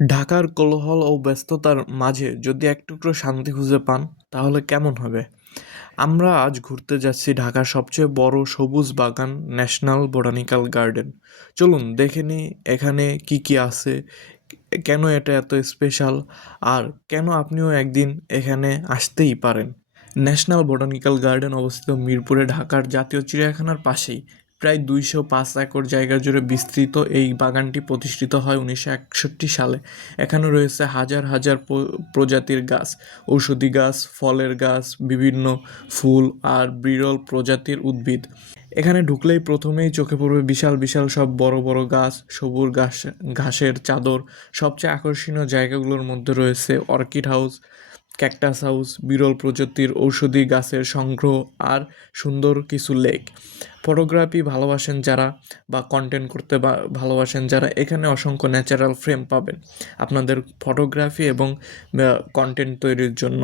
ঢাকার কোলাহল ও ব্যস্ততার মাঝে যদি এক টুকরো শান্তি খুঁজে পান, তাহলে কেমন হবে? আমরা আজ ঘুরতে যাচ্ছি ঢাকার সবচেয়ে বড় সবুজ বাগান, ন্যাশনাল বোটানিক্যাল গার্ডেন। চলুন দেখে নিই এখানে কি কি আছে, কেন এটা এত স্পেশাল, আর কেন আপনিও একদিন এখানে আসতেই পারেন। ন্যাশনাল বোটানিক্যাল গার্ডেন অবস্থিত মিরপুরে, ঢাকার জাতীয় চিড়িয়াখানার পাশেই। প্রায় দুইশো পাঁচ একর জায়গা জুড়ে বিস্তৃত এই বাগানটি প্রতিষ্ঠিত হয় উনিশশো একষট্টি সালে। এখানে রয়েছে হাজার হাজার প্রজাতির গাছ, ঔষধি গাছ, ফলের গাছ, বিভিন্ন ফুল আর বিরল প্রজাতির উদ্ভিদ। এখানে ঢুকলেই প্রথমেই চোখে পড়বে বিশাল বিশাল সব বড় বড় গাছ, সবুজ ঘাস, ঘাসের চাদর। সবচেয়ে আকর্ষণীয় জায়গাগুলোর মধ্যে রয়েছে অর্কিড হাউস ক্যাকটাস হাউস বিরল প্রজাতির ঔষধি গাছের সংগ্রহ আর সুন্দর কিছু লেক। ফটোগ্রাফি ভালোবাসেন যারা বা কন্টেন্ট করতে ভালোবাসেন যারা, এখানে অসংখ্য ন্যাচারাল ফ্রেম পাবেন আপনাদের ফটোগ্রাফি এবং কন্টেন্ট তৈরির জন্য।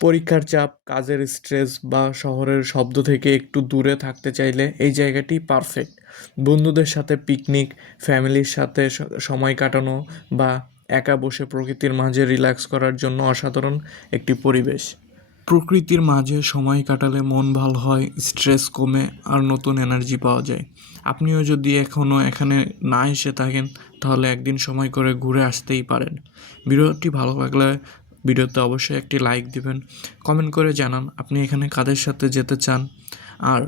পরীক্ষার চাপ, কাজের স্ট্রেস বা শহরের শব্দ থেকে একটু দূরে থাকতে চাইলে এই জায়গাটি পারফেক্ট বন্ধুদের সাথে পিকনিক ফ্যামিলির সাথে সময় কাটানো বা একা বসে প্রকৃতির মাঝে রিল্যাক্স করার জন্য অসাধারণ একটি পরিবেশ। প্রকৃতির মাঝে সময় কাটালে মন ভালো হয় স্ট্রেস কমে আর নতুন এনার্জি পাওয়া যায়। আপনিও যদি এখনও এখানে না এসে থাকেন, তাহলে একদিন সময় করে ঘুরে আসতেই পারেন। ভিডিওটি ভালো লাগলে ভিডিওতে অবশ্যই একটি লাইক দিবেন। কমেন্ট করে জানান আপনি এখানে কাদের সাথে যেতে চান। আর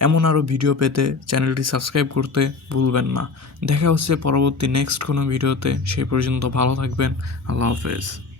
এমন আরও ভিডিও পেতে চ্যানেলটি সাবস্ক্রাইব করতে ভুলবেন না। দেখা হচ্ছে পরবর্তী নেক্সট কোনো ভিডিওতে। সেই পর্যন্ত ভালো থাকবেন। আল্লাহ হাফেজ।